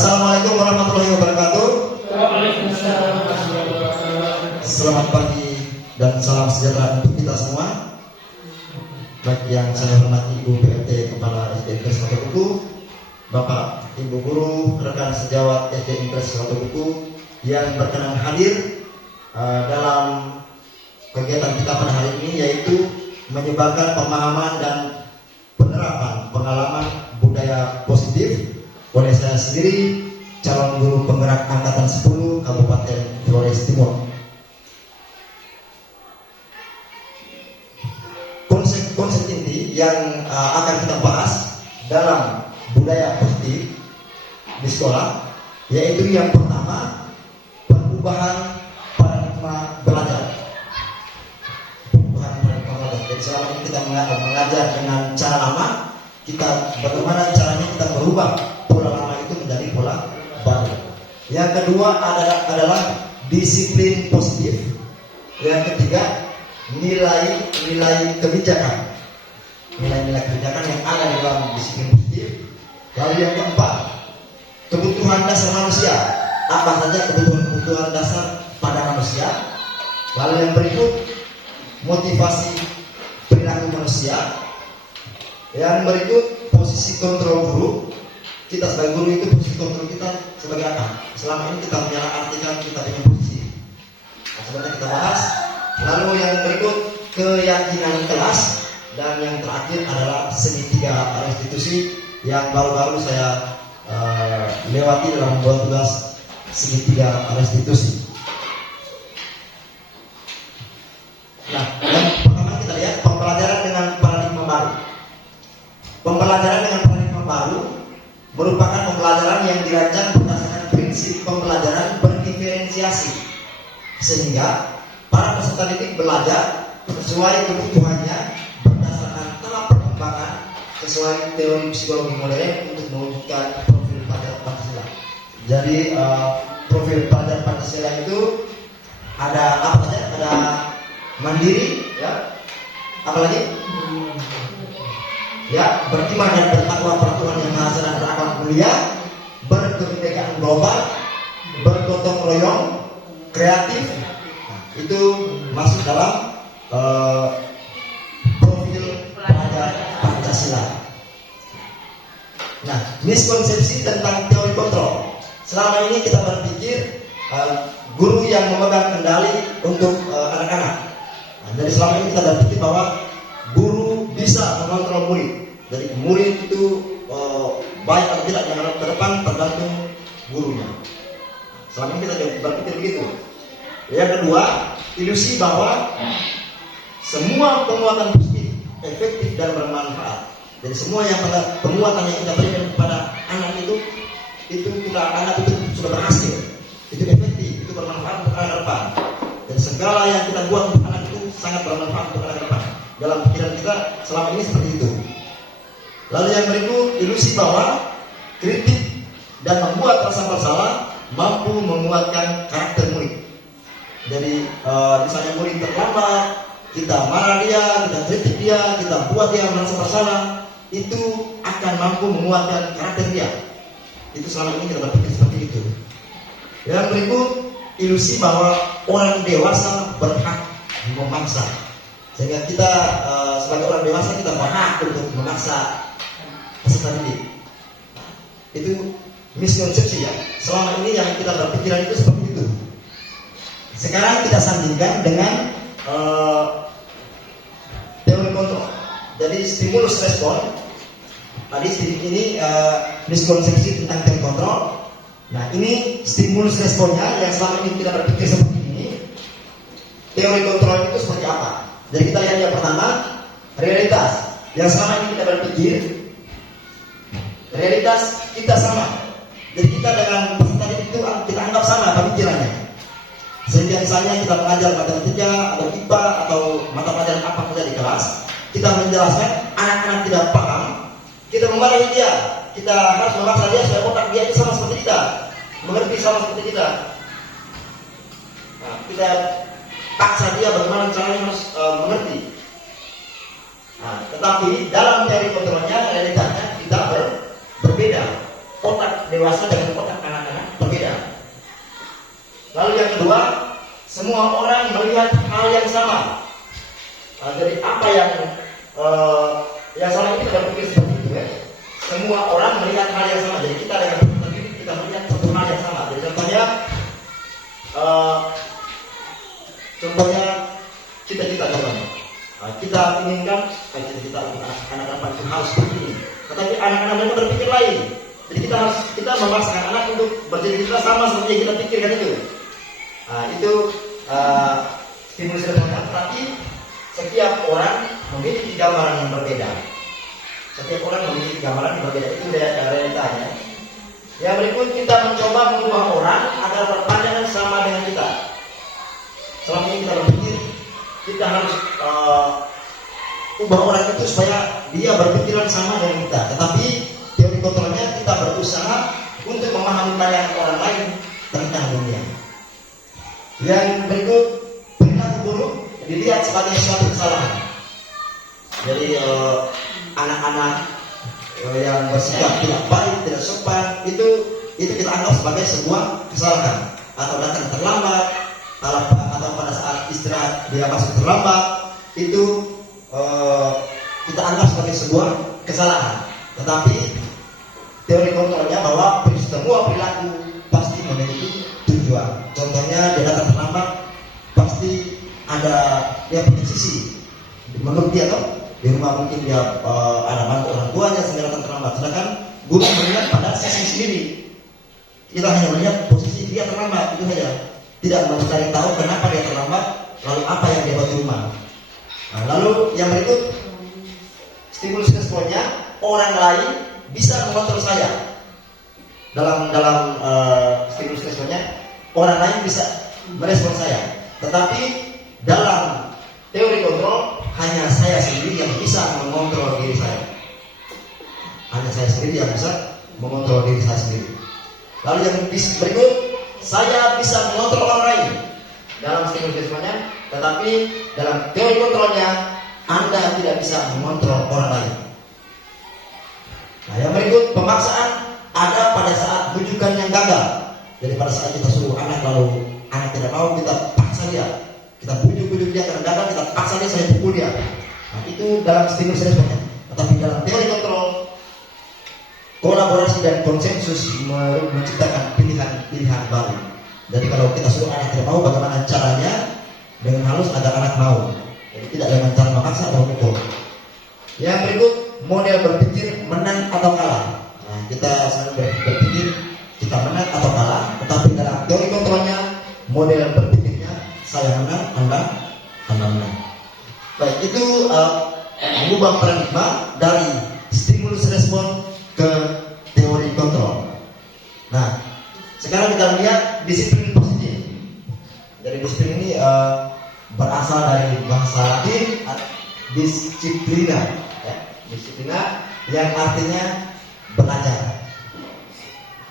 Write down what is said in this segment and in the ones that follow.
Assalamualaikum warahmatullahi wabarakatuh. Waalaikumsalam warahmatullahi wabarakatuh. Selamat pagi dan salam sejahtera untuk kita semua. Bagi yang saya hormati Ibu PLT Kepala SD Impres Kota Buku, Bapak Ibu Guru, rekan sejawat SD Impres Kota Buku yang berkenan hadir dalam kegiatan kita pada hari ini, yaitu menyebarkan pemahaman dan penerapan pengalaman budaya positif oleh saya sendiri, calon guru penggerak angkatan 10 Kabupaten Flores Timur. Konsep inti yang akan kita bahas dalam budaya positif di sekolah, yaitu yang pertama, perubahan paradigma belajar. Perubahan paradigma belajar. Jadi selama ini kita mengajar dengan cara lama, bagaimana caranya kita merubah pola lama itu menjadi pola baru. Yang kedua adalah disiplin positif. Yang ketiga, nilai kebijakan. Nilai-nilai kebijakan yang ada di dalam disiplin positif. Lalu yang keempat, kebutuhan dasar manusia. Apa saja kebutuhan dasar pada manusia. Lalu yang berikut, motivasi perilaku manusia. Yang berikut, posisi kontrol guru. Kita sebagai guru itu posisi kontrol kita sebagai apa? Selama ini kita mengartikan kita punya posisi. Nah, sebenarnya kita bahas. Lalu yang berikut, keyakinan kelas. Dan yang terakhir adalah segitiga restitusi yang baru-baru saya lewati dalam membuat tugas segitiga restitusi. Nah, yang pertama kita lihat pembelajaran dengan paradigma baru. Pembelajaran dengan paradigma baru merupakan pembelajaran yang dirancang berdasarkan prinsip pembelajaran berdiferensiasi, sehingga para peserta didik belajar sesuai kebutuhannya berdasarkan tahap perkembangan sesuai teori psikologi modern untuk mewujudkan profil pelajar Pancasila. Jadi profil pelajar Pancasila itu ada apa saja? Ada mandiri, ya. Apalagi? Ya, beriman dan bertakwa peraturan yang maha dan berakhlak mulia, berkebinekaan global, bergotong royong, kreatif. Nah, itu masuk dalam profil pelajar Pancasila. Nah, miskonsepsi tentang teori kontrol. Selama ini kita berpikir guru yang memegang kendali untuk anak-anak. Nah, dari selama ini kita berpikir bahwa guru bisa mengontrol murid. Jadi murid itu baik atau tidak yang ke depan tergantung gurunya. Selama ini kita berpikir begitu. Yang kedua, ilusi bahwa semua penguatan positif, efektif dan bermanfaat. Jadi semua penguatan yang kita berikan kepada anak itu kita anggap itu sudah berhasil, itu efektif, itu bermanfaat untuk anak depan. Dan segala yang kita buat untuk anak itu sangat bermanfaat untuk anak depan. Dalam pikiran kita selama ini seperti itu. Lalu yang berikut, ilusi bahwa kritik dan membuat rasa bersalah mampu menguatkan karakter murid. Jadi misalnya murid terlambat, kita marah dia, kita kritik dia, kita buat dia merasa bersalah, itu akan mampu menguatkan karakter dia. Itu selama ini kita berpikir seperti itu. Yang berikut, ilusi bahwa orang dewasa berhak memaksa. Sehingga kita sebagai orang dewasa kita berhak untuk memaksa peserta didik. Itu miskonsepsi ya. Selama ini yang kita berpikiran itu seperti itu. Sekarang kita sandingkan dengan teori kontrol. Jadi stimulus respon. Tadi ini miskonsepsi tentang teori kontrol. Nah, ini stimulus responnya yang selama ini kita berpikir seperti ini. Teori kontrol itu seperti apa? Jadi kita lihat yang pertama, realitas. Yang selama ini kita berpikir, realitas kita sama. Jadi kita dengan peserta didik itu kita anggap sama pemikirannya. Sehingga misalnya kita mengajar matematika atau IPA atau mata pelajaran apa saja di kelas, kita menjelaskan, anak-anak tidak paham, kita memarahi dia, kita harus memaksa dia supaya otak dia itu sama seperti kita, mengerti sama seperti kita. Nah, kita paksa dia bagaimana caranya harus mengerti. Nah, tetapi dalam teori kontrolnya realitasnya kita berbeda. otak dewasa dengan otak anak-anak berbeda. Lalu yang kedua, semua orang melihat hal yang sama. Jadi apa yang sama ini kita berpikir seperti itu ya. Semua orang melihat hal yang sama. Jadi kita dengan sendiri kita melihat satu hal yang sama. Jadi contohnya cita-cita contohnya. Kita inginkan cita-cita anak-anak itu harus seperti ini. Tetapi anak-anak mereka berpikir lain. Jadi kita memaksakan anak untuk bercita-cita sama seperti yang kita pikirkan itu. Itu stimulus responnya. Tapi setiap orang memiliki gambaran yang berbeda. Setiap orang memiliki gambaran yang berbeda. Itu realitanya. Yang berikut kita mencoba mengubah orang agar berpandangan sama dengan kita. Selama ini kita berpikir kita harus ubah orang itu supaya dia berpikiran sama dengan kita. Tetapi teori kontrolnya kita berusaha untuk memahami pandangan orang lain tentang dunia. Yang berikut, perilaku buruk dilihat sebagai suatu kesalahan. Jadi anak-anak yang bersikap tidak baik, tidak sopan, itu kita anggap sebagai sebuah kesalahan. Atau datang terlambat, atau pada saat istirahat dia masih terlambat, itu kita anggap sebagai sebuah kesalahan. Tetapi teori kontrolnya bahwa semua perilaku pasti memiliki tujuan. Contohnya dia datang terlambat, pasti ada dia punya sisi. Menurut dia toh, di rumah mungkin dia ada bantu orang tuanya sehingga datang terlambat. Sedangkan guru melihat pada sisi sendiri. Kita hanya melihat posisi dia terlambat itu saja. Tidak mencari tahu kenapa dia terlambat, lalu apa yang dia buat di rumah. Lalu yang berikut, stimulus responnya, orang lain bisa mengontrol saya. Dalam stimulus responnya, orang lain bisa merespon saya. Tetapi dalam teori kontrol, hanya saya sendiri yang bisa mengontrol diri saya. Hanya saya sendiri yang bisa mengontrol diri saya sendiri. Lalu yang berikut, saya bisa mengontrol orang lain dalam stimulus responnya, tetapi dalam teori kontrolnya Anda tidak bisa mengontrol orang lain. Nah, yang berikut, pemaksaan ada pada saat bujukan yang gagal. Jadi pada saat kita suruh anak lalu anak tidak mau, kita paksa dia, kita bujuk dia karena gagal, kita paksa dia, saya pukul dia. Nah, itu dalam stimulus responnya. Tetapi dalam teori kontrol, kolaborasi dan konsensus menciptakan pilihan baru. Jadi kalau kita suruh anak tidak mau, bagaimana caranya dengan halus agar anak mau. Jadi tidak dengan cara memaksa atau pukul. Yang berikut, model berpikir menang atau kalah. Nah, kita selalu berpikir kita menang atau kalah, tetapi dalam teori kontrolnya, model berpikirnya saya menang, Anda menang. Baik, itu mengubah paradigma dari stimulus respon ke teori kontrol. Nah, sekarang kita lihat disiplin positif. Dari disiplin ini berasal dari bahasa Latin disiplina, ya. Disiplina yang artinya belajar.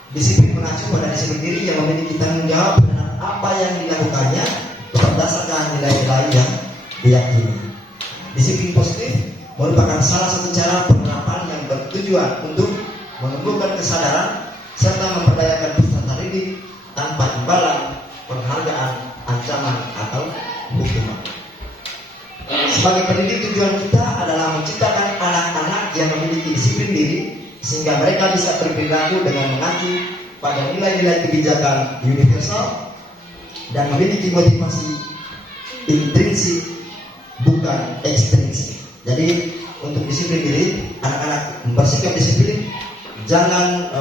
Disiplin mengacu pada disiplin diri yang memiliki tanggung jawab terhadap apa yang dilakukannya berdasarkan nilai-nilai yang diyakini. Disiplin positif merupakan salah satu cara penerapan yang bertujuan untuk menumbuhkan kesadaran serta memperdayakan peserta didik tanpa imbalan, penghargaan, ancaman atau hukuman. Sebagai pendidik, tujuan kita adalah menciptakan anak-anak yang memiliki disiplin diri sehingga mereka bisa berperilaku dengan mengacu pada nilai-nilai kebijakan universal dan memiliki motivasi intrinsik bukan ekstrinsik. Jadi untuk disiplin diri, anak-anak bersikap disiplin jangan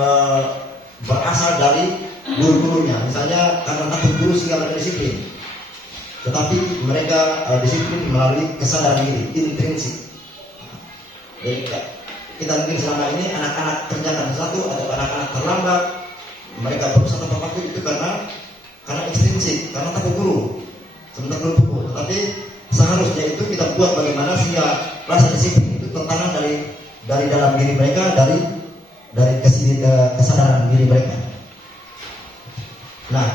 berasal dari guru-gurunya. Misalnya karena takut guru sehingga mereka disiplin, tetapi mereka disiplin melalui kesadaran diri intrinsik. Jadi kita mungkin selama ini anak-anak kerjakan sesuatu atau anak-anak terlambat, mereka berusaha tepat waktu itu karena ekstrinsik, karena takut guru, sebentar belum pukul. Tetapi seharusnya itu kita buat bagaimana sehingga rasa disiplin itu tertanam dari dalam diri mereka, dari kesadaran diri mereka. Nah,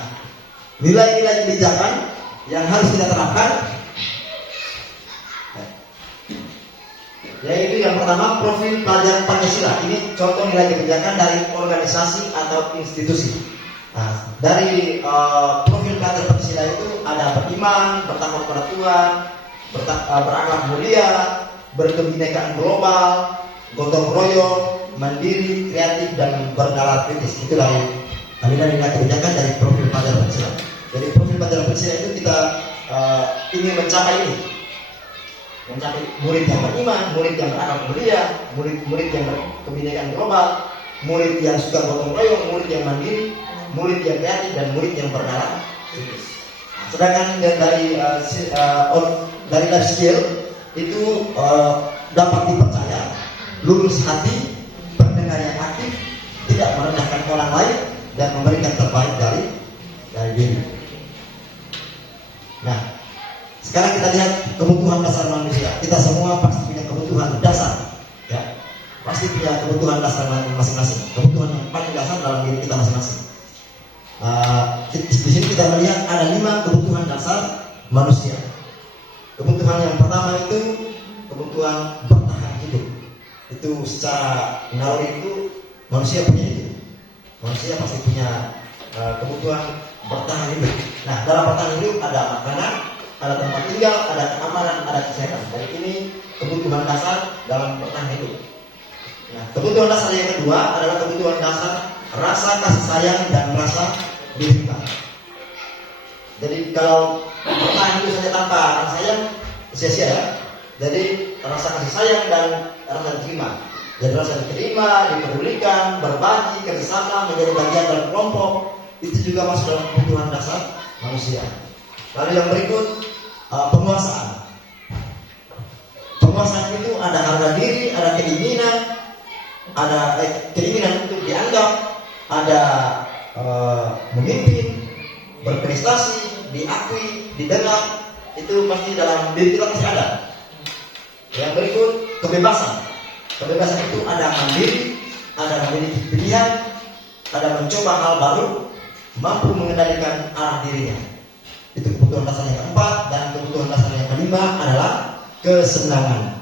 nilai-nilai kebijakan yang harus kita terapkan Yaitu yang pertama, profil pelajar Pancasila. Ini contoh nilai kebijakan dari organisasi atau institusi. Nah, dari profil pelajar Pancasila itu ada beriman, bertakwa kepada Tuhan, berakhlak mulia, berkebinekaan global, gotong royong, mandiri, kreatif, dan bernalar kritis. Itu dari nilai kebijakan dari profil pelajar Pancasila. Jadi profil pelajar Pancasila itu kita ingin mencapai ini, mencapai murid yang beriman, murid yang berakhlak mulia, murid yang berkebinekaan global, murid yang suka gotong royong, murid yang mandiri, murid yang kreatif, dan murid yang bernalar kritis. Sedangkan dari life skill itu dapat dipercaya, lurus hati, pendengar yang aktif, tidak merendahkan orang lain, dan memberikan terbaik dari diri. Nah, sekarang kita lihat kebutuhan dasar manusia. Kita semua pasti punya kebutuhan dasar, ya. Pasti punya kebutuhan dasar masing-masing. Kebutuhan yang paling dasar dalam diri kita masing-masing. Di sini kita melihat ada 5 kebutuhan dasar manusia. Kebutuhan yang pertama itu kebutuhan bertahan hidup. Itu secara naluri itu manusia punya itu. Manusia pasti punya kebutuhan bertahan hidup. Nah, dalam bertahan hidup ada makanan, ada tempat tinggal, ada keamanan, ada kesehatan. Jadi ini kebutuhan dasar dalam bertahan hidup. Nah, kebutuhan dasar yang kedua adalah kebutuhan dasar rasa kasih sayang dan rasa diterima. Jadi kalau bertahan hidup saja tanpa rasa sayang sia-sia ya. Jadi rasa kasih sayang dan rasa diterima. Jadi rasa diterima, dipedulikan, berbagi, kerjasama, menjadi bagian dalam kelompok, itu juga masuk dalam kebutuhan dasar manusia. Lalu yang berikut penguasaan. Penguasaan itu ada harga diri, ada keinginan, ada keinginan untuk dianggap, ada memimpin, berprestasi, diakui, didengar, itu pasti dalam diri kita pasti ada. Yang berikut kebebasan. Kebebasan itu ada mandiri, ada memiliki pilihan, ada mencoba hal baru, mampu mengendalikan arah dirinya. Itu kebutuhan dasar yang keempat. Dan kebutuhan dasar yang kelima adalah kesenangan.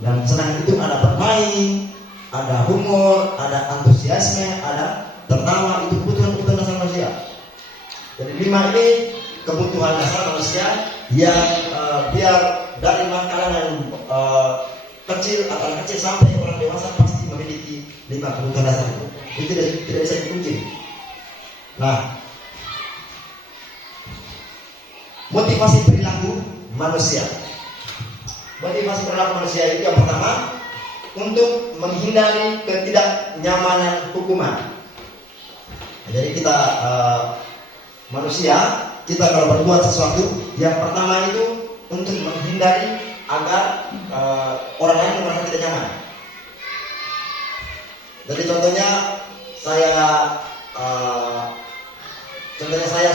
Dan kesenangan itu ada bermain, ada humor, ada antusiasme, ada tertawa. Itu kebutuhan dasar manusia. Jadi 5 ini kebutuhan dasar manusia yang biar dari kalangan kecil atau kecil sampai orang dewasa pasti memiliki 5 kebutuhan dasar itu. Itu tidak bisa dikunci. Nah, motivasi perilaku manusia. Motivasi perilaku manusia itu yang pertama untuk menghindari ketidaknyamanan hukuman. Nah, jadi kita manusia, kita kalau berbuat sesuatu, yang pertama itu untuk menghindari agar orang lain merasa tidak nyaman. Jadi contohnya saya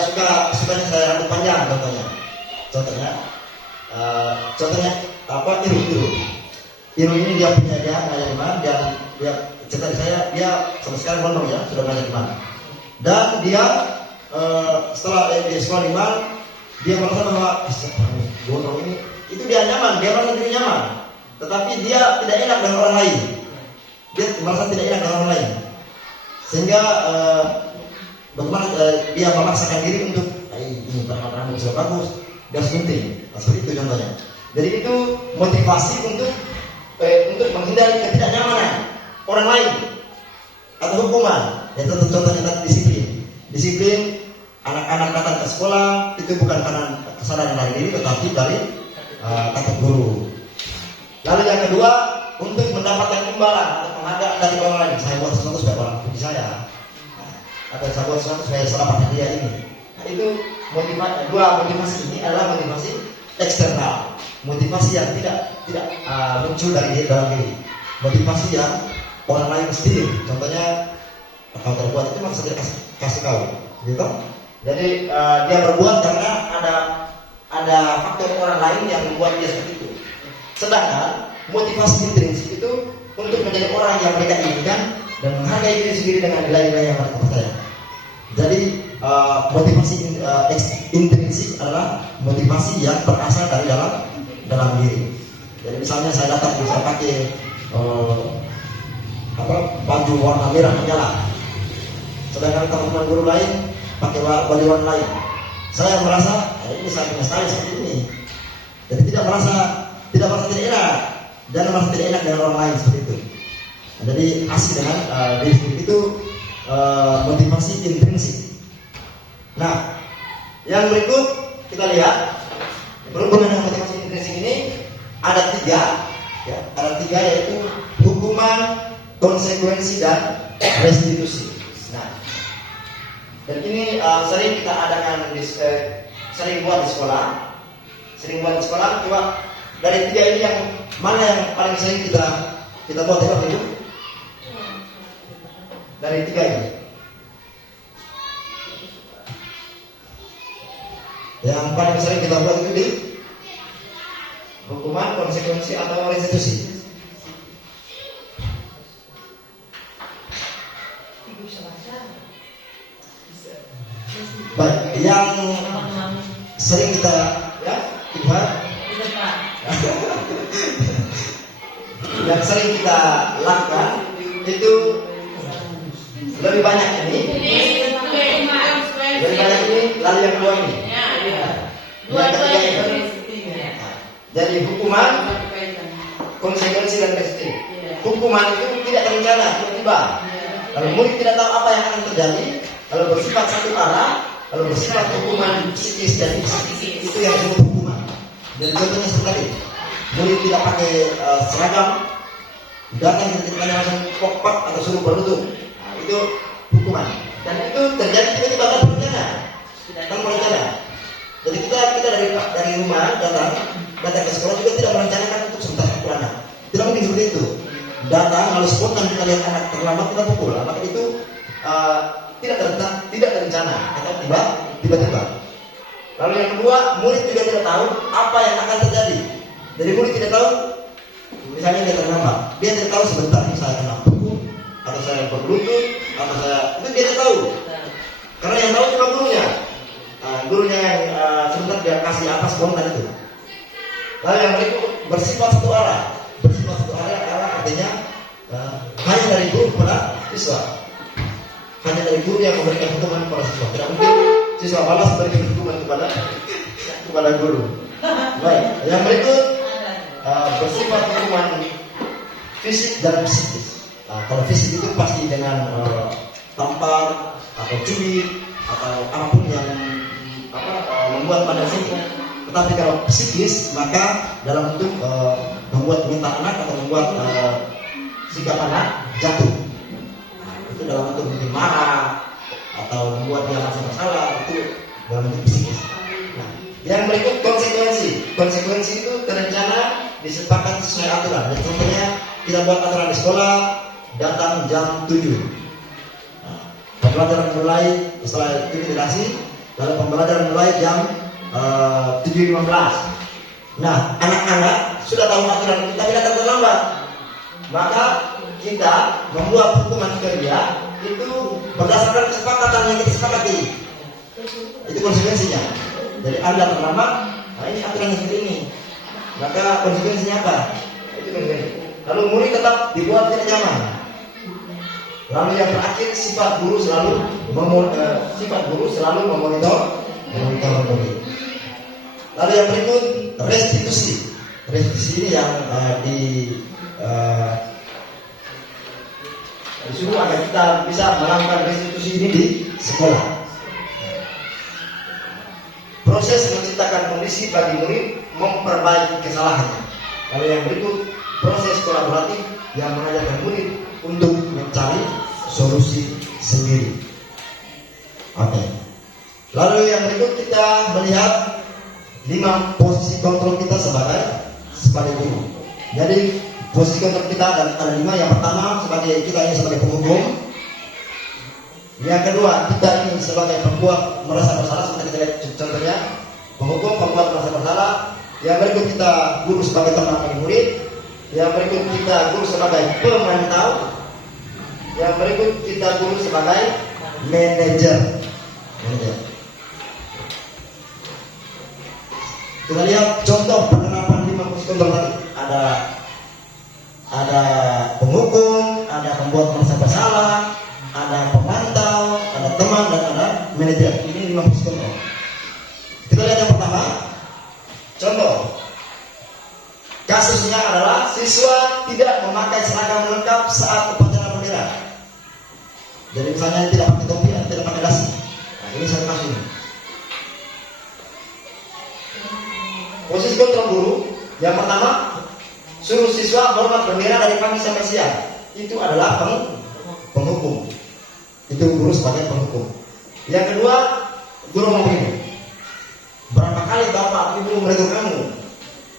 sukanya saya rambut panjang contohnya Iru ini dia punya banyak teman, dan dia cerita di saya, dia sampai sekarang gondrong ya, sudah banyak teman. Dan dia setelah dia sekolah di Mal, dia merasa bahwa gondrong ini itu dia nyaman, dia merasa diri nyaman, tetapi dia tidak enak dengan orang lain. Dia merasa tidak enak dengan orang lain, sehingga bagaimana dia memaksakan diri untuk ini rambut sudah bagus, dia harus gunting. Seperti itu contohnya. Jadi itu motivasi untuk menghindari ketidaknyamanan orang lain atau hukuman. Ya, contohnya disiplin. Anak-anak datang ke sekolah itu bukan karena kesadaran dari diri, tetapi dari kata guru. Lalu yang kedua, untuk mendapatkan imbalan atau penghargaan dari orang lain. Saya buat sesuatu supaya orang puji saya, atau saya buat sesuatu supaya saya dapat hadiah ini. Nah, itu motivasi ini adalah motivasi eksternal, motivasi yang tidak muncul dari dalam diri, motivasi yang orang lain sendiri. Contohnya kalau terbuat itu maksudnya kasih kau, gitu. Jadi dia berbuat karena ada faktor orang lain yang membuat dia seperti itu. Sedangkan motivasi intrinsik itu untuk menjadi orang yang mereka inginkan dan menghargai diri sendiri dengan nilai-nilai yang mereka percaya. Jadi motivasi intrinsik adalah motivasi yang berasal dari dalam diri. Jadi misalnya saya datang bisa pakai baju warna merah menyala, sedangkan teman-teman guru lain pakai baju warna lain. Saya merasa ini saya punya style seperti ini, jadi tidak merasa tidak enak, dan merasa tidak enak dengan orang lain seperti itu. Nah, jadi asik dengan diri sendiri itu motivasi intrinsik. Nah, yang berikut kita lihat berhubungan dengan motivasi intrinsik ini ada tiga, ya, yaitu hukuman, konsekuensi, dan restitusi. Nah, dan ini sering kita adakan sering buat di sekolah. Coba dari tiga ini yang mana yang paling sering kita buat itu? Dari tiga ini, yang paling sering kita buat itu di hukuman, konsekuensi, atau restitusi. Baik, yang sering kita buat, yang sering kita lakukan itu lebih banyak ini, lalu yang kedua ini, yang ketiga ini. Jadi hukuman, konsekuensi, dan restitusi. Hukuman itu tidak terencana, tiba-tiba. Kalau murid tidak tahu apa yang akan terjadi, kalau bersifat satu arah, kalau bersifat hukuman psikis dan psikis, itu yang disebut hukuman. Dan contohnya seperti murid tidak pakai seragam, datang ke titiknya langsung pokpak atau suruh berlutut, itu hukuman. Dan itu terjadi tiba-tiba tanpa berencana. Jadi kita dari rumah datang ke sekolah juga tidak merencanakan untuk sebentar pukul anak. Tidak mungkin seperti itu. Datang lalu spontan kita lihat anak terlambat kita pukul, maka itu tidak terencana atau tiba-tiba. Lalu yang kedua, murid juga tidak tahu apa yang akan terjadi. Jadi murid tidak tahu, misalnya dia terlambat, dia tidak tahu sebentar ini saya kena pukul, atau saya berlutut, atau saya itu dia tidak tahu. Karena yang tahu cuma gurunya. Gurunya yang sebentar dia kasih apa spontan itu. Lalu yang berikut bersifat satu arah. Artinya hanya dari guru kepada siswa. Hanya dari guru yang memberikan hukuman kepada siswa. Tidak mungkin siswa balas memberikan hukuman kepada guru. Baik, yang berikut bersifat hukuman fisik dan psikis. Kalau fisik itu pasti dengan tampar atau cubit atau apapun yang membuat badan sembuh. Tetapi kalau psikis maka dalam bentuk membuat mental anak atau membuat sikap anak jatuh. Itu dalam bentuk mungkin marah atau membuat dia merasa bersalah, itu dalam bentuk psikis. Nah, yang berikut konsekuensi itu terencana, disepakati sesuai aturan. Jadi contohnya kita buat aturan di sekolah, datang jam 7. Pembelajaran mulai setelah itu dikasih, lalu pembelajaran mulai jam 7.15. Nah, anak-anak sudah tahu aturan, tapi datang terlambat. Maka kita membuat hukuman ke dia itu berdasarkan kesepakatan yang kita sepakati. Itu konsekuensinya. Jadi Anda terlambat, nah ini aturan yang seperti ini. Maka konsekuensinya apa? Itu konsekuensi. Lalu murid tetap dibuat tidak nyaman. Lalu yang terakhir sifat guru selalu memonitor murid. Lalu yang berikut restitusi. Restitusi ini yang disuruh agar kita bisa melakukan restitusi ini di sekolah. Proses menciptakan kondisi bagi murid memperbaiki kesalahannya. Lalu yang berikut proses kolaboratif yang mengajarkan murid untuk mencari solusi sendiri. Oke. Lalu yang berikut kita melihat 5 posisi kontrol kita sebagai guru. Jadi posisi kontrol kita ada 5. Yang pertama kita ini sebagai penghukum. Yang kedua kita ini sebagai pembuat merasa bersalah. Seperti kita lihat contohnya penghukum, pembuat merasa bersalah. Yang berikut kita guru sebagai teman bagi murid. Yang berikut kita guru sebagai pemantau. Yang berikut kita guru sebagai manajer. Kita lihat contoh penerapan 5 posisi kontrol tadi. Ada manajer. Ini 5 posisi kontrol. Kita lihat yang pertama. Contoh. Kasusnya adalah siswa tidak memakai seragam lengkap saat upacara bendera. Jadi misalnya tidak pakai topi atau tidak pakai dasi. Nah, ini satu kasus ini. Posisi kontrol guru. Yang pertama, suruh siswa hormat bendera dari pagi sampai siang. Itu adalah penghukum. Itu guru sebagai penghukum. Yang kedua, guru mau begini. Berapa kali bapak ibu menegur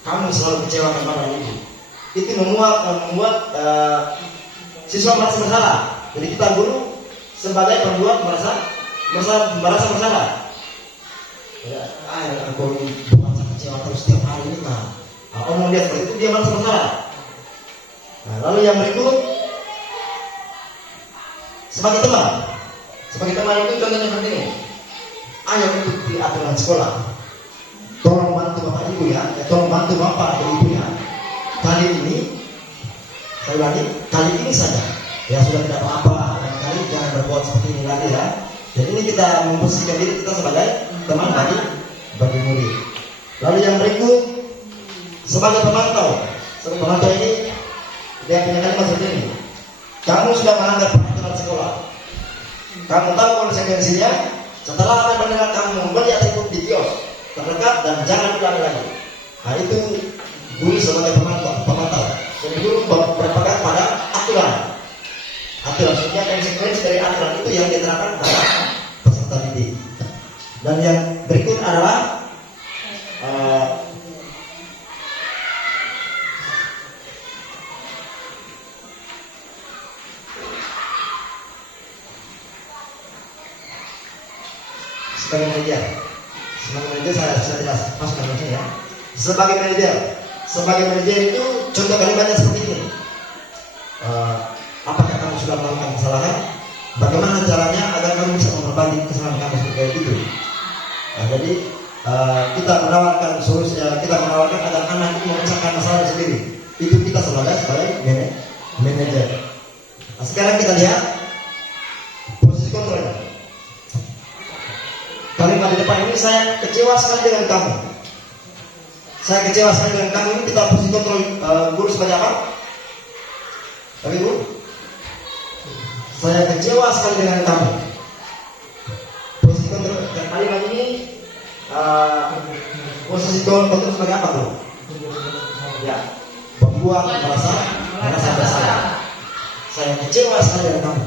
kamu selalu kecewa kepada ibu. Itu membuat siswa merasa bersalah. Jadi kita guru sebagai pembuat merasa bersalah. Ya, aku buat kecewa terus setiap hari ini kan. Omong dia seperti itu, dia merasa bersalah. Nah, lalu yang berikut, sebagai teman itu contohnya seperti ini. Ayo ikuti aturan sekolah. Tolong bantu bapak ibu ya. Tolong bantu bapak dan ibu ya. Kali ini saja. Ya sudah tidak apa-apa. Lain kali jangan berbuat seperti ini lagi ya. Jadi ini kita memposisikan diri kita sebagai teman bagi murid. Lalu yang berikut, sebagai pemantau. Sebagai pemantau ini dia punya kalimat seperti ini. Kamu sudah melanggar peraturan sekolah. Kamu tahu konsekuensinya. Setelah ada mendengar kamu membeli atau di kios terdekat dan jangan ulangi lagi. Nah itu guru sebagai pemantau. Jadi guru berpegang pada aturan. Sehingga konsekuensi dari aturan itu yang diterapkan pada peserta didik. Dan yang berikut adalah sebagai manajer saya tidak masuk ke ya. Sebagai manajer itu contoh kalimatnya seperti ini. Apakah kamu sudah melakukan kesalahan? Bagaimana caranya agar kamu bisa memperbaiki kesalahan kamu seperti itu? Nah, jadi kita menawarkan solusi, kita menawarkan agar anak itu memecahkan masalah sendiri. Itu kita sebagai manajer. Nah, sekarang kita lihat posisi kontrolnya. Kalimat di depan ini, saya kecewa sekali dengan kamu. Ini kita posisi kontrol guru sebagai apa? Tapi bu, saya kecewa sekali dengan kamu. Posisi kontrol kalimat ini posisi kontrol sebagai apa bu? Ya, membuat merasa bersalah. Saya kecewa sekali dengan kamu.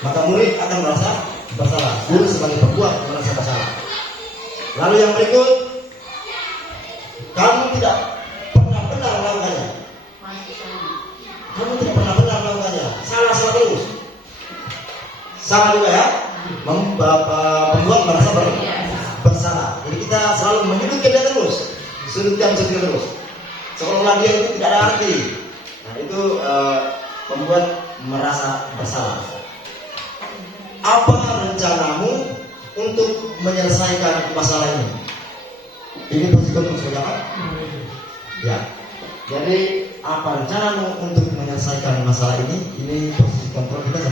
Maka murid akan merasa bersalah. Guru sebagai pembuat merasa bersalah. Lalu yang berikut, kamu tidak pernah benar melakukannya. Salah terus. Salah juga ya. Pembuat merasa bersalah. Jadi kita selalu menyudutkan dia terus. Sudutkan terus. Seolah-olah dia itu tidak ada arti. Nah itu membuat merasa bersalah. Apa rencanamu untuk menyelesaikan masalah ini? Ini posisi kontrol sebagai apa? Ya. Jadi apa rencanamu untuk menyelesaikan masalah ini? Ini posisi kontrol kita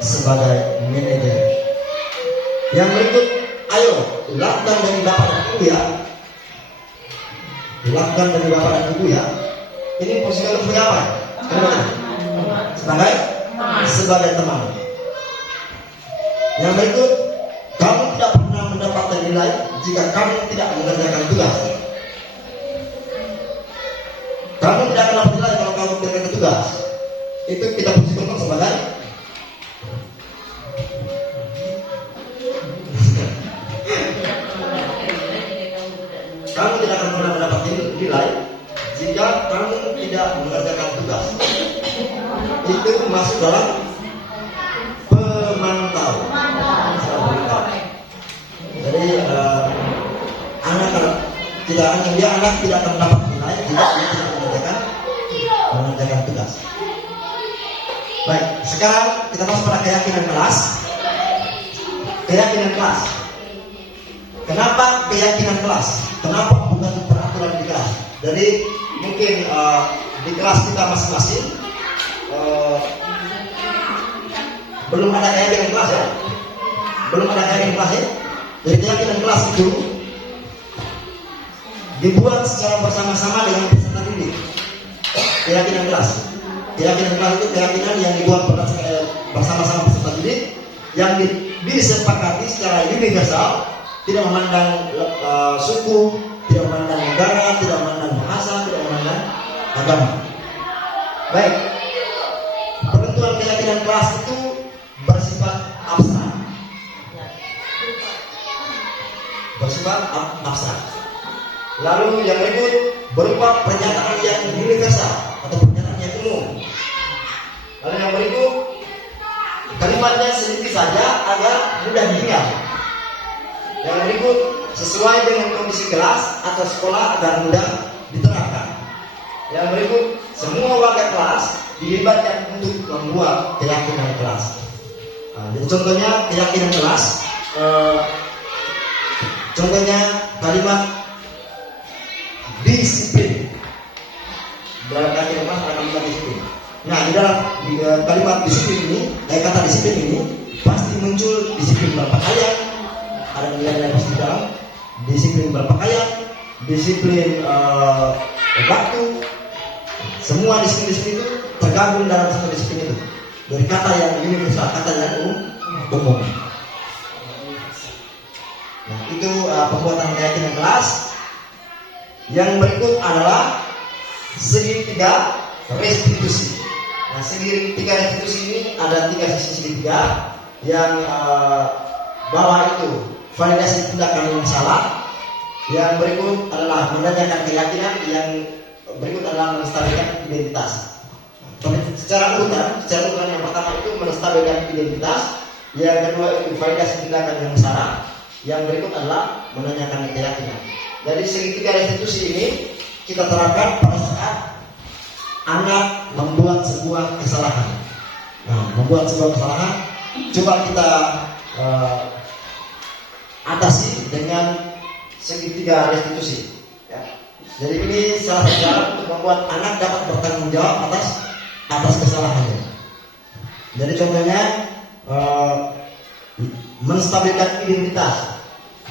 sebagai manajer. Yang berikut, ayo lakukan dari bapak dan ibu ya. Dilakukan dari bapak dan ibu ya. Ini posisi kontrol sebagai apa? Sebagai teman. Yang berikut, kamu tidak pernah mendapatkan nilai jika kamu tidak mengerjakan tugas. Kamu tidak akan dapat nilai kalau kamu mengerjakan tugas. Itu kita posisikan sebagai kamu tidak akan pernah mendapat nilai jika kamu tidak mengerjakan tugas. Itu masuk dalam pemantau. Jadi anak tidak akan dapat nilai jika dia tidak mengerjakan tugas. Baik, sekarang kita masuk pada keyakinan kelas. Keyakinan kelas. Kenapa keyakinan kelas? Kenapa bukan peraturan di kelas? Jadi mungkin di kelas kita masing-masing belum ada keyakinan kelas ya. belum ada keyakinan kelas ya. Jadi keyakinan kelas itu dibuat secara bersama-sama dengan peserta didik. Keyakinan kelas itu keyakinan yang dibuat bersama-sama peserta didik, yang disepakati secara universal, tidak memandang suku, tidak memandang negara, tidak memandang bahasa, tidak memandang agama. Baik, penentuan keyakinan kelas itu bersifat abstrak. Lalu yang berikut berupa pernyataan yang universal atau pernyataan yang umum. Lalu yang berikut kalimatnya sedikit saja agar mudah diingat. Yang berikut sesuai dengan kondisi kelas atau sekolah agar mudah diterapkan. Yang berikut semua warga kelas dilibatkan untuk membuat keyakinan kelas. Jadi contohnya keyakinan kelas. Contohnya kalimat disiplin. Dalam keyakinan kelas ada kalimat disiplin. Nah, di dalam kalimat disiplin ini, kata disiplin ini pasti muncul disiplin berpakaian. Ada nilai-nilai pasti di dalam. Disiplin berpakaian, disiplin waktu. Semua disiplin itu tergabung dalam satu disiplin itu. Dari kata yang universal, kata yang umum. Nah, itu pembuatan keyakinan kelas. Yang berikut adalah segitiga restitusi. Nah, segitiga restitusi ini ada 3 sisi segitiga. Yang bawah itu validasi tindakan yang salah. Yang berikut adalah menanyakan keyakinan. Yang berikut adalah menstabilkan identitas. Secara urutan yang pertama itu menstabilkan identitas. Yang kedua itu validasi tindakan yang salah. Yang berikut adalah menanyakan keyakinan. Jadi segitiga restitusi ini kita terapkan pada saat anak membuat sebuah kesalahan. Nah, membuat sebuah kesalahan, coba kita atasi dengan segitiga restitusi. Ya. Jadi ini salah satu cara untuk membuat anak dapat bertanggung jawab atas kesalahannya. Jadi contohnya menstabilkan identitas.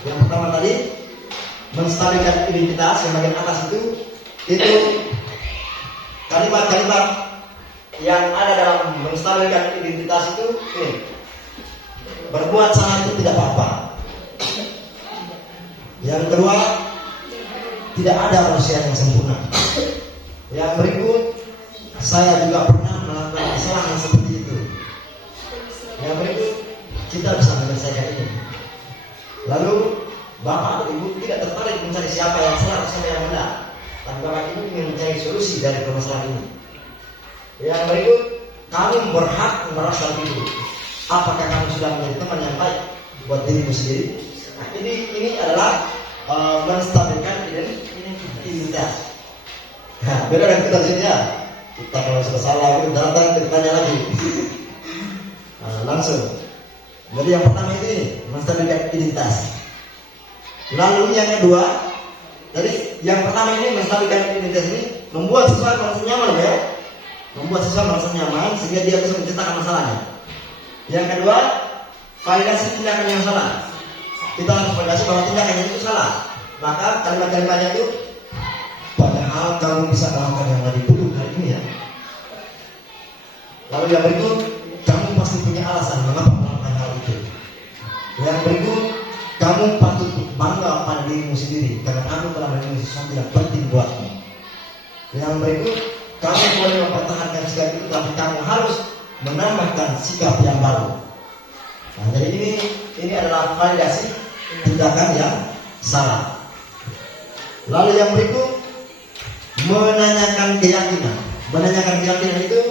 Yang pertama tadi menstabilkan identitas, yang bagian atas itu kalimat-kalimat yang ada dalam menstabilkan identitas itu ini. Berbuat salah itu tidak apa-apa. Yang kedua, tidak ada manusia yang sempurna. Yang berikut, saya juga pernah melakukan kesalahan seperti itu. Yang berikut, kita bisa menyelesaikan ini. Lalu bapak atau ibu tidak tertarik mencari siapa yang salah atau siapa yang benar, tapi bapak ibu ingin mencari solusi dari permasalahan ini. Yang berikut, kamu berhak merasa itu. Apakah kamu sudah menjadi teman yang baik buat dirimu sendiri? Nah, ini adalah menstabilkan identitas. Nah, beda dengan kita sini ya. Kita kalau sudah salah itu datang bertanya lagi. Langsung. Jadi yang pertama ini menstabilkan identitas. Lalu yang kedua, jadi yang pertama ini menstabilkan identitas ini membuat siswa merasa nyaman ya. Membuat siswa merasa nyaman sehingga dia bisa menceritakan masalahnya. Yang kedua, validasi tindakan yang salah. Kita harus validasi bahwa tindakannya itu salah. Maka kalimat-kalimatnya itu, padahal kamu bisa melakukan yang lebih buruk hari ini ya. Lalu yang berikut, kamu pasti punya alasan mengapa melakukan hal itu. Yang berikut, kamu patut bangga pada dirimu sendiri karena aku telah melakukan sesuatu yang penting buatmu. Yang berikut, kamu boleh mempertahankan sikap itu, tapi kamu harus menambahkan sikap yang baru. Nah, jadi ini adalah validasi tindakan yang salah. Lalu yang berikut, menanyakan keyakinan. Menanyakan keyakinan itu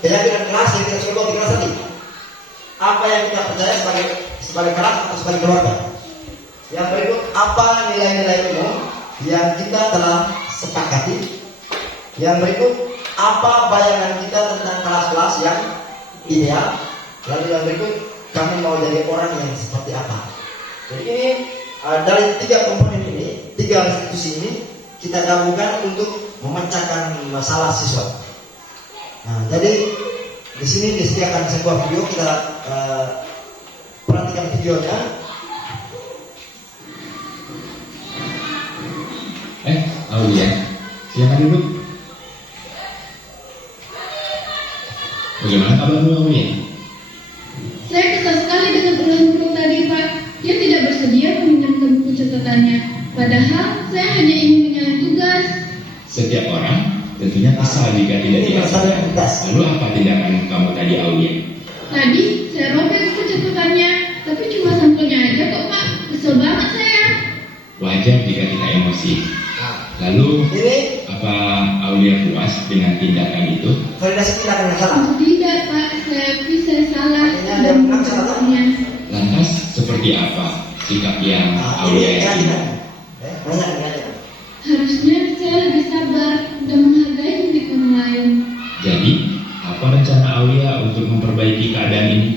keyakinan kelas yang kita coba di kelas tadi. Apa yang kita percaya sebagai kelas atau sebagai keluarga. Yang berikut, apa nilai-nilai umum yang kita telah sepakati. Yang berikut, apa bayangan kita tentang kelas-kelas yang ideal. Lalu yang berikut, kami mau jadi orang yang seperti apa. Jadi ini dari 3 komponen ini, 3 institusi ini kita gabungkan untuk memecahkan masalah siswa. Nah, jadi di sini disediakan sebuah video, kita perhatikan videonya. Aulia, silakan duduk. Bagaimana kabarmu, Aulia? Saya kesal sekali dengan ulah guru tadi, Pak. Dia tidak bersedia meminjamkan buku catatannya. Padahal saya hanya ingin menyalin tugas. Setiap orang tentunya kesal jika tidak Ini masalah dilakukan. tugas. Lalu apa tindakan kamu tadi, Aulia? Tadi saya robek buku catatannya, tapi cuma sampelnya aja kok, Pak. Kesel banget saya. Wajar jika kita emosi. Nah, Lalu, ini apa Aulia puas dengan tindakan itu? validasi tindakan yang salah. Tidak, Pak. Saya akui saya salah. Artinya ada menang salah. Catatannya. Lantas, seperti apa sikap yang Nah, Aulia ini yakini? banyak ini aja. Harusnya saya lebih sabar dan menghargai milik orang lain. Jadi, apa rencana Aulia untuk memperbaiki keadaan ini?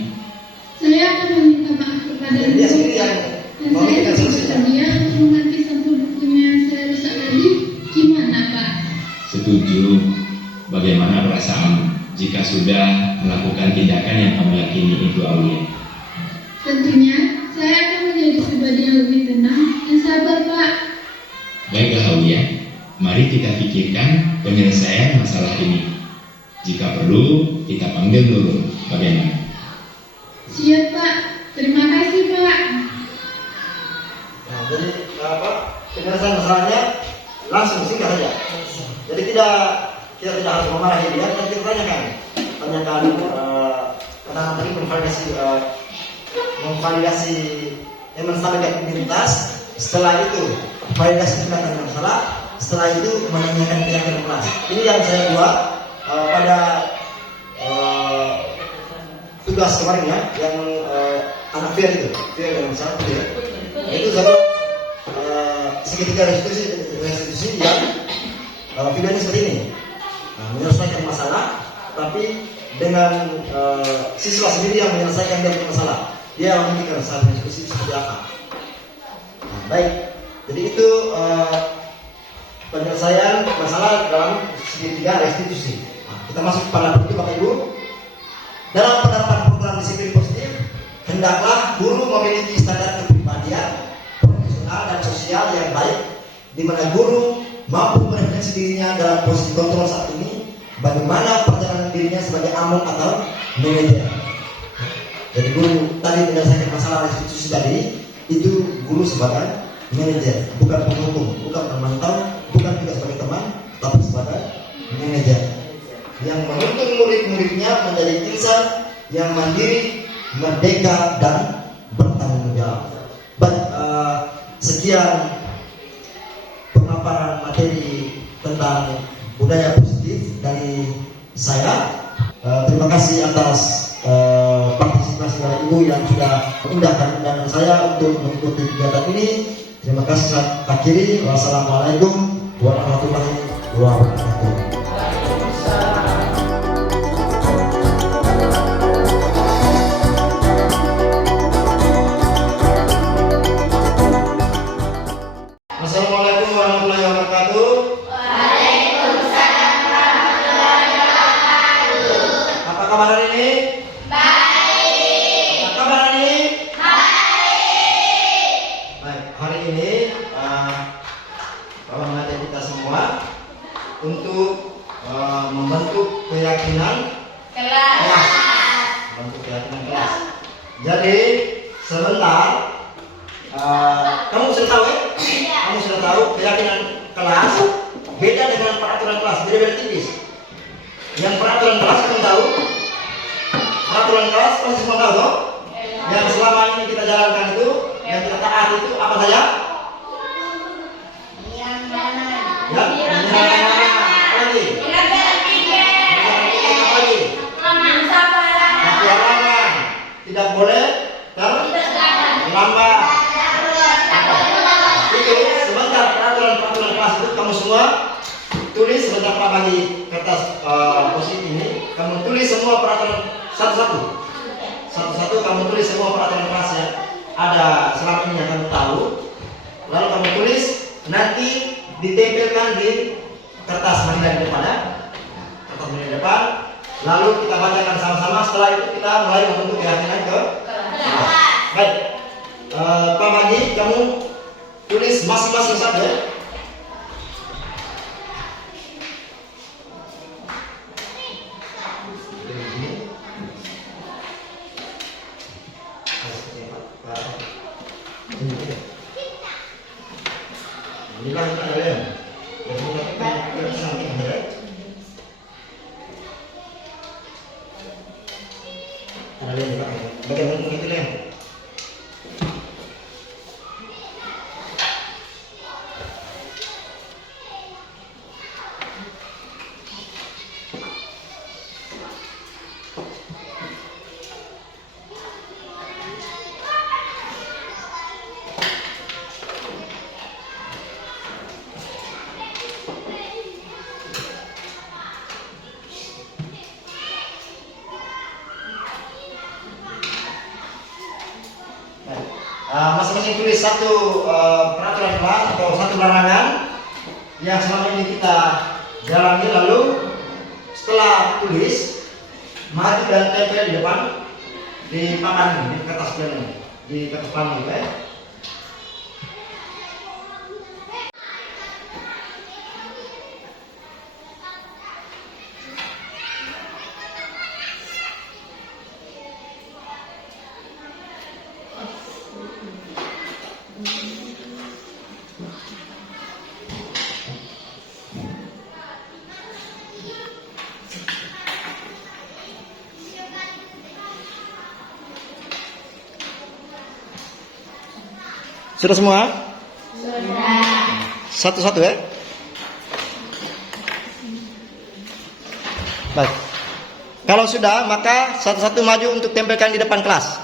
Saya akan meminta maaf kepada Dia guru. sendiri yang Dan mau saya bikin solusinya. bersedia untuk mengganti sampul bukunya yang saya rusak tadi. Gimana, Pak? Setuju. Bagaimana perasaanmu jika sudah melakukan tindakan yang kamu yakini itu, Aulia? Tentunya saya akan menjadi pribadi yang lebih tenang dan sabar, Pak. Baiklah, Aulia. Mari kita pikirkan penyelesaian masalah ini. Jika perlu, kita panggil dulu. Bagaimana? Siap, Pak. Terima kasih, Pak. Nah, jadi penyelesaian masalahnya langsung singkat saja. Jadi kita tidak harus memarahi dia, tapi kita tanyakan karena tadi memvalidasi yang mensampaikan identitas. Setelah itu validasi tindakan yang salah. Setelah itu menanyakan keyakinan kelas. Ini yang saya buat pada tugas kemarin ya, yang anak Fir yang salah itu sama segitiga restitusi yang videonya seperti ini. Menyelesaikan masalah, tapi dengan siswa sendiri yang menyelesaikan dia masalah. Dia memikirkan saat diskusi seperti apa. Nah, baik, jadi itu penyelesaian masalah dalam segitiga restitusi. Nah, kita masuk pada itu, Bapak Ibu. Dalam penerapan program disiplin positif, hendaklah guru memiliki standar kepribadian, profesional dan sosial yang baik, di mana guru mampu merefleksi dirinya dalam posisi kontrol saat ini, bagaimana perjalanan dirinya sebagai among atau manajer. Jadi guru tadi menyelesaikan masalah restitusi tadi, itu guru sebagai manajer, bukan penghukum, bukan pemantau, bukan juga sebagai teman, tapi sebagai manajer yang menuntun murid-muridnya menjadi insan yang mandiri, merdeka, dan bertanggung jawab. Baik, sekian pemaparan materi tentang budaya positif dari saya. Terima kasih atas partisipasi dari Ibu yang sudah mengundangkan undangan saya untuk mengikuti kegiatan ini. Terima kasih, saya akhiri. Wassalamualaikum warahmatullahi wabarakatuh. Assalamualaikum warahmatullahi wabarakatuh. Waalaikumsalam warahmatullahi wabarakatuh. Apa kabar hari ini? Baik. Apa kabar hari ini? Baik. Baik, hari ini Bapak mengajak kita semua untuk membentuk keyakinan kelas. Membentuk keyakinan kelas. Jadi sebentar, kamu sudah tahu ya? Kamu sudah tahu keyakinan kelas beda dengan peraturan kelas, beda-beda tipis. Yang peraturan kelas kamu tahu? Peraturan kelas pasti semua tahu toh? Yang selama ini kita jalankan itu, yang kita taat itu apa saja? Ya, menjalankan mana? Apa lagi? Apa lagi? Satu halangan. Tidak boleh terlambat. Itu sebentar peraturan kelas itu kamu semua tulis sebentar Pak bagi kertas positif ini. Kamu tulis semua peraturan satu-satu kamu tulis semua peraturan kelas yang ada selama ini yang kamu tahu. Lalu kamu tulis, nanti ditempelkan di kertas manila di depan ya. Kertas manila di depan. Lalu kita bacakan sama-sama. Setelah itu kita mulai membentuk keyakinan ke kelas. Baik, Pak Magi, kamu tulis masing-masing satu ya. Inilah kita kalian. Bagian itu ya. Masing-masing tulis satu peraturan kelas atau satu larangan yang selama ini kita jalani, lalu setelah tulis maju dan tempel di depan di papan ini, di kertas plan ini, di kertas plan ini ya. Sudah semua? Sudah. Satu-satu ya. Baik. Kalau sudah, maka satu-satu maju untuk tempelkan di depan kelas.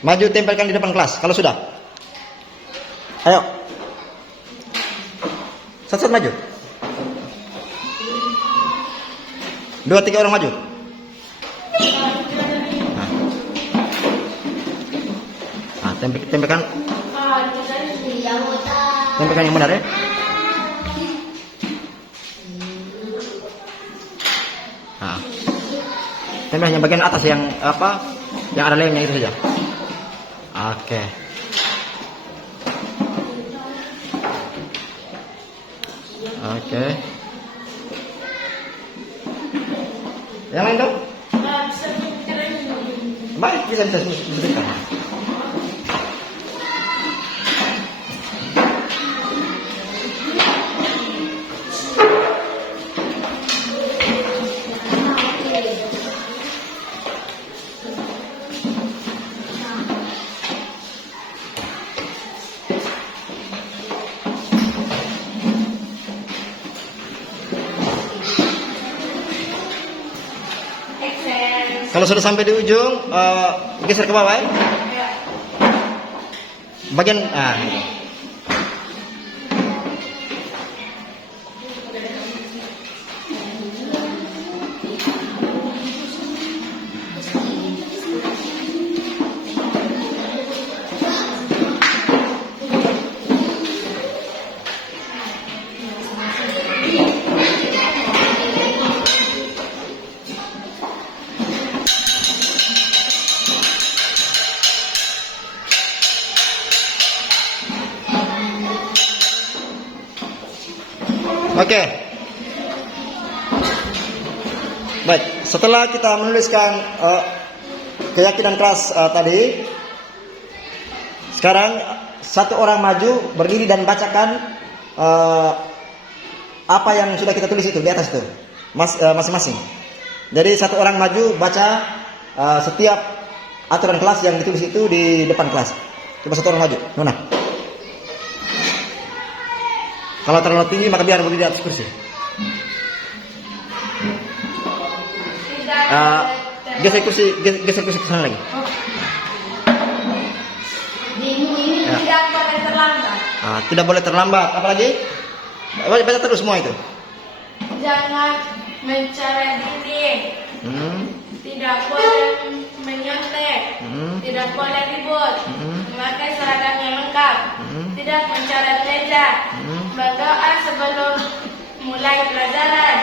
Maju tempelkan di depan kelas. Kalau sudah, ayo. Satu-satu maju. 2-3 orang maju. Tempelkan yang benar ya. Nah, tempel hanya bagian atas yang apa, yang ada lemnya itu saja. Oke. Oke. Yang lain dong? Baik, bisa sebutkan. Kalau sudah sampai di ujung, geser ke bawah ya. Bagian Oke. Baik, setelah kita menuliskan keyakinan kelas tadi, sekarang satu orang maju berdiri dan bacakan apa yang sudah kita tulis itu di atas itu, masing-masing. Jadi satu orang maju baca setiap aturan kelas yang ditulis itu di depan kelas. Coba satu orang maju, Nona. Kalau terlalu tinggi maka biar berdiri di atas kursi. Geser kursi ke sana lagi. Ini Ya. tidak boleh terlambat. Tidak boleh terlambat. Apalagi? Baca terus semua itu. Jangan mencoret dinding. Tidak boleh menyontek. Tidak boleh ribut. Memakai seragam yang lengkap. Tidak mencoret meja. Berdoa sebelum mulai pelajaran.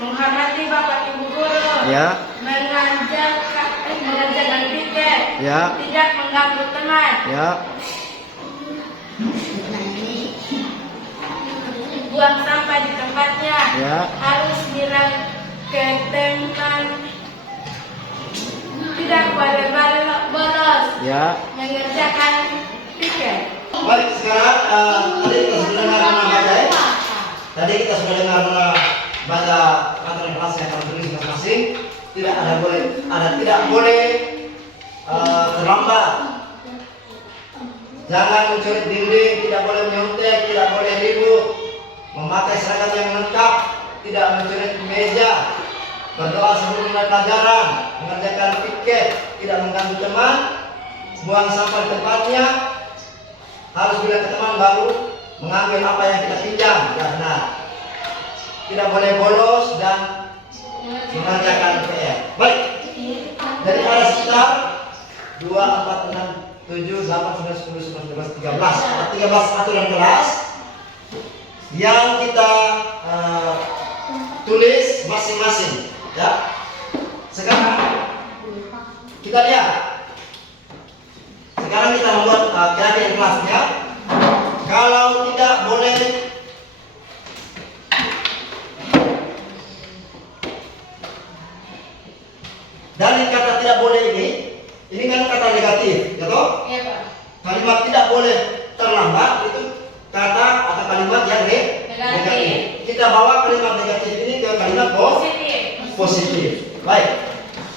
menghormati bapak ibu guru, Ya. mengerjakan piket, Ya. tidak mengganggu teman, Ya. buang sampah di tempatnya, Ya. harus bilang ke teman, tidak boleh bolos, Ya. mengerjakan piket. Baik, sekarang tadi kita sudah dengar mana baca ya? Tadi kita sudah dengar mana baca aturan kelas yang akan tulis masing-masing. Tidak boleh terlambat. Jangan mencoret dinding, tidak boleh menyontek, tidak boleh ribut. Memakai seragam yang lengkap, tidak mencoret meja. Berdoa sebelum mulai pelajaran, mengerjakan piket, tidak mengganggu teman, buang sampah di tempatnya. Harus bilang ke teman baru mengambil apa yang kita pinjam, ya benar. Tidak boleh bolos dan mengerjakan PR. Baik. Jadi ada sekitar 2, 4, 6, 7, 8, 9, 10, 11, 12, 13. Ada 13 aturan kelas yang kita tulis masing-masing. Ya. Sekarang kita lihat. Sekarang kita membuat keadaan kelasnya. Kalau tidak boleh dari kata tidak boleh ini kan kata negatif, ya toh? Iya, Pak. Kalimat tidak boleh terlambat itu kata atau kalimat yang negatif. Kita bawa kalimat negatif ini ke kalimat positif. Baik.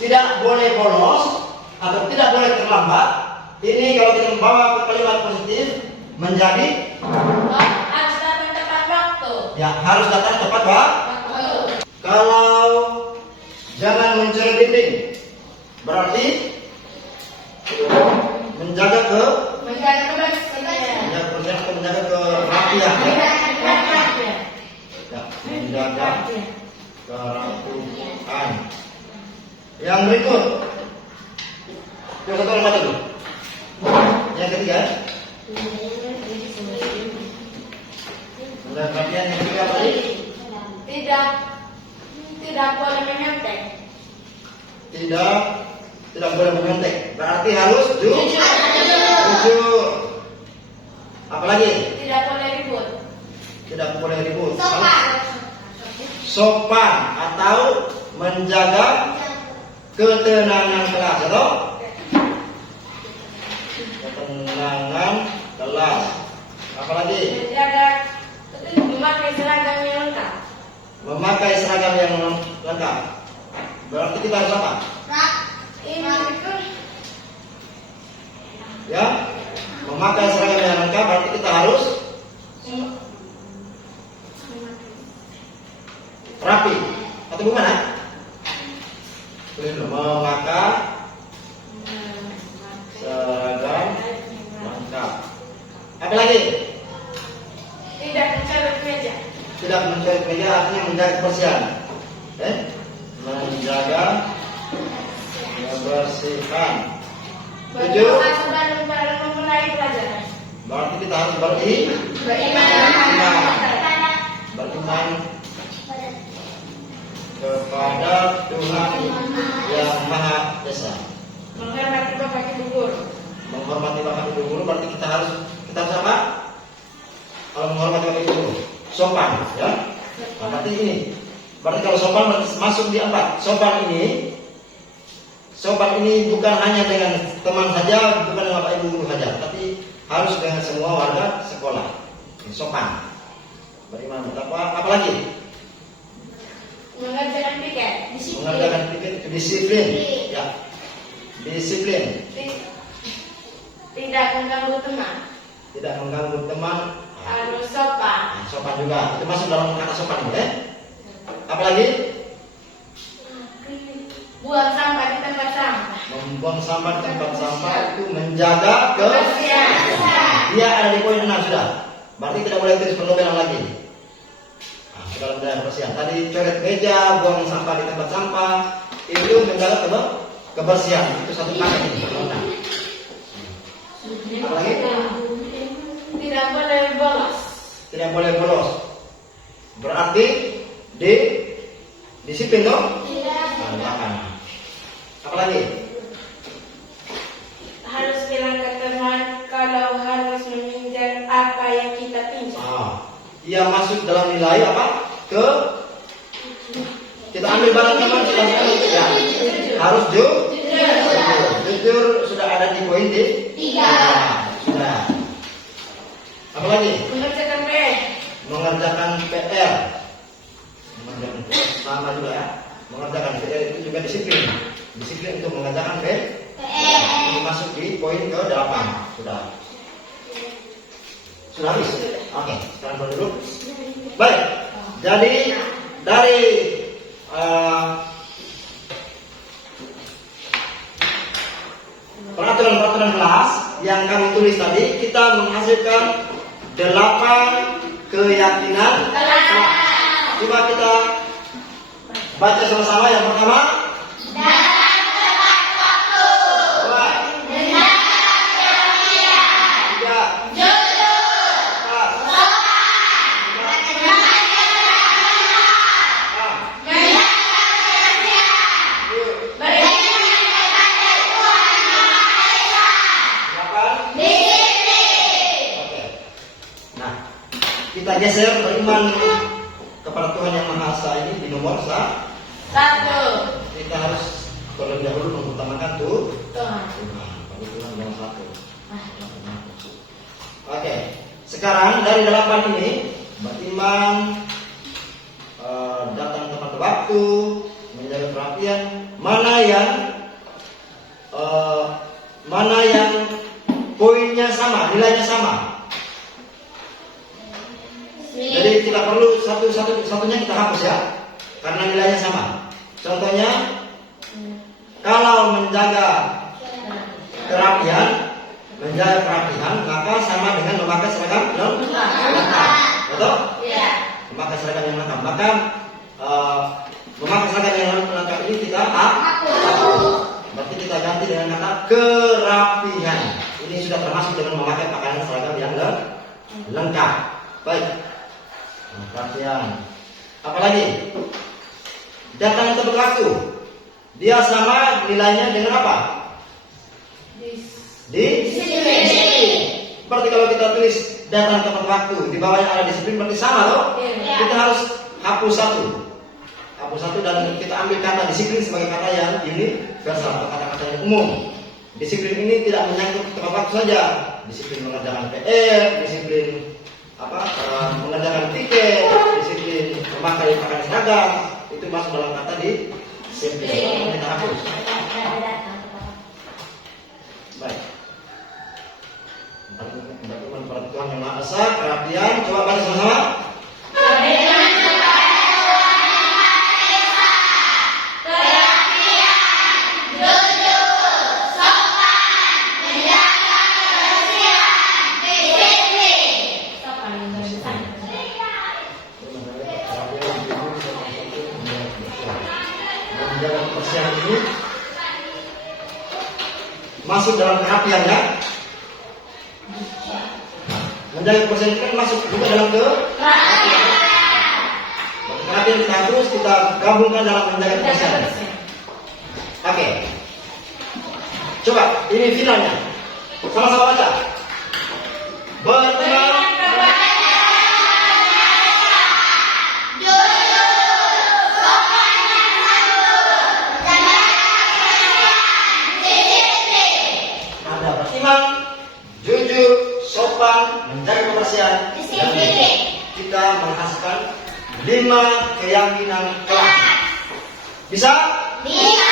Tidak boleh bolos atau tidak boleh terlambat. Ini kalau kita membawa ke kalimat positif menjadi Harus datang tepat waktu. ya harus datang tepat waktu. Kalau jangan mencoret dinding berarti menjaga Menjaga kerapian. kebersihan. Ya, menjaga kerapian. Yang berikut, yang satu nomor dulu. Yang ketiga, menjaga kerapian. Yang ketiga apa tadi? Tidak boleh menyontek. Tidak boleh menyontek. Berarti harus jujur. Apalagi? Tidak boleh ribut. Tidak boleh ribut. Sopan atau menjaga ketenangan kelas, atau ketenangan kelas. Apalagi? Memakai seragam yang lengkap. Memakai seragam yang lengkap. Berarti kita harus apa? Ya, memakai seragam yang lengkap berarti kita harus rapi atau gimana? Memakai seragam lengkap. Apa lagi? Tidak mencoret meja. Tidak mencoret meja artinya menjaga kebersihan. Menjaga kebersihan. Tujuh. Berdoa sebelum memulai pelajaran. Berarti kita harus beriman kepada Tuhan yang Maha Esa. Menghormati bapak ibu guru. Menghormati bapak ibu guru berarti kita harus apa? Kalau menghormati bapak ibu guru, sopan, ya. Nah, berarti ini. Berarti kalau sopan berarti masuk di 4. Sopan ini bukan hanya dengan teman saja, bukan dengan bapak ibu guru saja, tapi harus dengan semua warga sekolah. Ini sopan. Beriman bertakwa. Apalagi? Mengerjakan piket. Mengerjakan piket, disiplin. Ya. Disiplin. Tidak mengganggu teman. Tidak mengganggu teman. Harus sopan. Nah, sopan juga. Itu masuk dalam kata sopan, ya. Apalagi? Buang sampah di tempat sampah. Membuang sampah di tempat sampah itu menjaga Kebersihan. Dia ada di poin 6 sudah. Berarti tidak boleh tulis pendobelan lagi. Nah, dalam menjaga kebersihan. Tadi coret meja, buang sampah di tempat sampah, itu menjaga kebersihan. Itu satu paket ini. Apalagi? Tidak boleh bolos. Tidak boleh bolos. Berarti Disiplin dong? Tidak. Makan. Apa lagi? Harus bilang ke teman kalau harus meminjam apa yang kita pinjam. Ia masuk dalam nilai apa? Kita ambil barang teman sudah ya. Harus jujur sudah ada di poin di 3. Sudah. Apa lagi? Mengerjakan PR. Mengerjakan PR. Sama juga ya. Mengerjakan PR itu juga disiplin. Disiplin untuk mengerjakan PR. Ini masuk di poin ke-8. Sudah habis. Oke, sekarang dulu. Baik. Jadi dari peraturan kelas yang kami tulis tadi, kita menghasilkan 8 keyakinan kelas. Coba kita baca sama-sama. Yang pertama, kita geser beriman kepada Tuhan Yang Maha Esa ini di nomor 1. Kita harus terlebih dahulu mengutamakan Tuhan. Tuhan nomor 1. Oke. Sekarang dari 8 ini beriman, datang tepat waktu, menjaga perhatian, mana yang poinnya sama, nilainya sama. Jadi tidak perlu satunya kita hapus ya, karena nilainya sama. Contohnya, kalau menjaga kerapian, maka sama dengan memakai seragam lengkap. Betul? Memakai seragam yang lengkap. Maka memakai seragam yang lengkap ini kita hapus. Berarti kita ganti dengan kata kerapian. Ini sudah termasuk dengan memakai pakaian seragam yang lengkap. Baik. Perhatian. Apalagi? Datang tepat waktu. Dia sama nilainya dengan apa? Disiplin. Seperti kalau kita tulis datang tepat waktu, di bawahnya ada disiplin, berarti sama loh. Kita harus hapus satu dan kita ambil kata disiplin sebagai kata yang universal atau kata-kata yang umum. Disiplin ini tidak menyangkut tepat waktu saja. Disiplin mengerjakan PR, disiplin mengerjakan tiket, disiplin memakai pakaian seragam, itu masuk dalam kata disiplin. Kita hapus. Baik. Bagaimana peraturan Yang Maha Esa, kerapian, coba baca sama-sama. Ini masuk dalam kerapian ya. Menjaga kebersihan kan masuk juga dalam kerapian. Kerapian kita terus kita gabungkan dalam menjaga kebersihan. Oke. Coba ini finalnya. Sama-sama baca. Berteman. Jujur, sopan, menjaga kebersihan, kita menghasilkan 5 keyakinan kelas. Bisa? Bisa.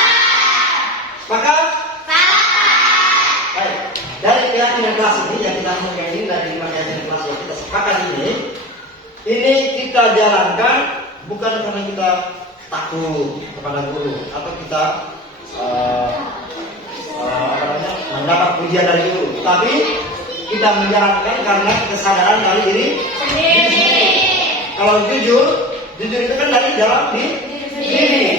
Sepakat? Baik. Dari keyakinan kelas ini yang kita hasilkan ini, dari 5 keyakinan kelas yang kita sepakat ini kita jalankan bukan karena kita takut kepada guru atau kita mendapat pujian dari guru, tapi kita menjalankan karena kesadaran dari diri sendiri. Kalau jujur itu kan dari dalam diri.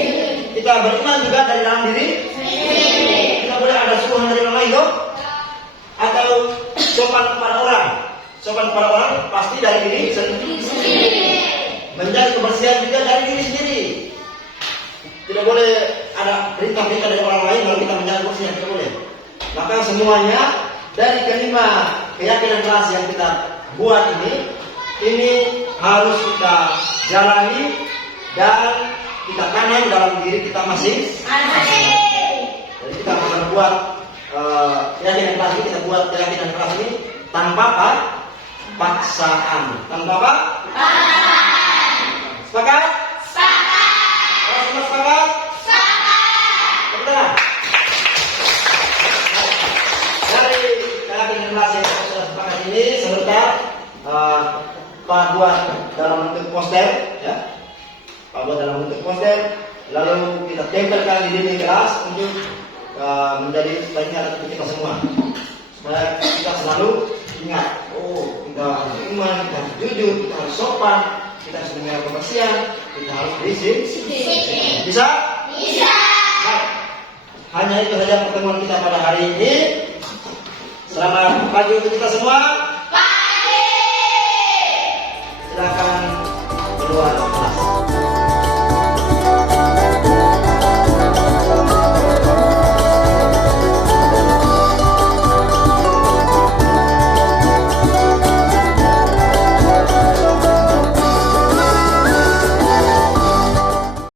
Kita beriman juga dari dalam diri sendiri. Kita boleh ada suruhan dari orang lain dong. Atau sopan kepada orang pasti dari diri sendiri. Menjaga kebersihan juga dari diri sendiri. perintah-perintah dari orang lain lalu kita menjalankan kursinya, tidak boleh. Maka semuanya dari kelima keyakinan kelas yang kita buat ini harus kita jalani dan kita tanam dalam diri kita masing-masing. Jadi kita akan buat keyakinan kelas ini, kita buat keyakinan kelas ini tanpa paksaan. Tanpa apa? Paksaan. Sepakat? Sepakat. Semua sepakat? Sepakat. Betul. Dari keyakinan kelas yang sudah sepakat ini serta Pak buat dalam bentuk poster, ya. Pak buat dalam bentuk poster, lalu kita tempelkan di dinding kelas untuk menjadi pengingat untuk kita semua, supaya kita selalu ingat, kita harus iman, kita harus jujur, kita harus sopan, kita harus menjaga kebersihan, kita harus disiplin. Bisa? Bisa. Nah, hanya itu saja pertemuan kita pada hari ini. Selamat pagi untuk kita semua. Pagi. Silakan keluar.